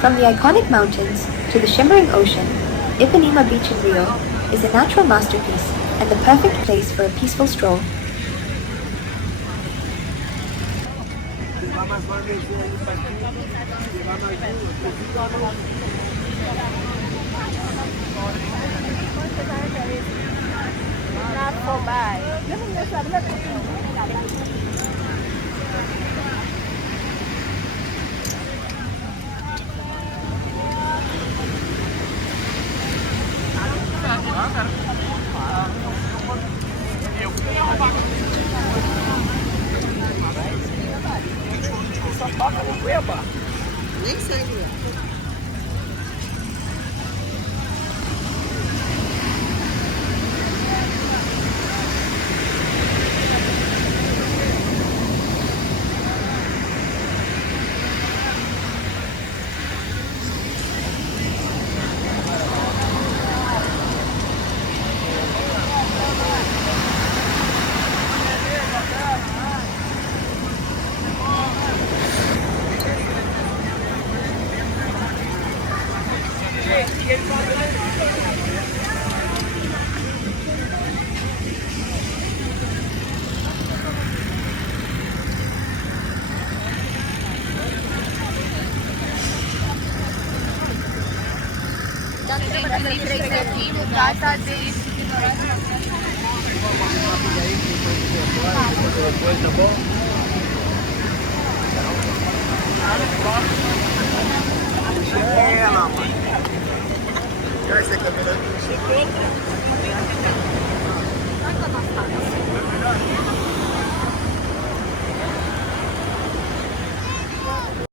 From the iconic mountains to the shimmering ocean, Ipanema Beach in Rio is a natural masterpiece and the perfect place for a peaceful stroll. Nem sei, Julia. Depois, tá bom?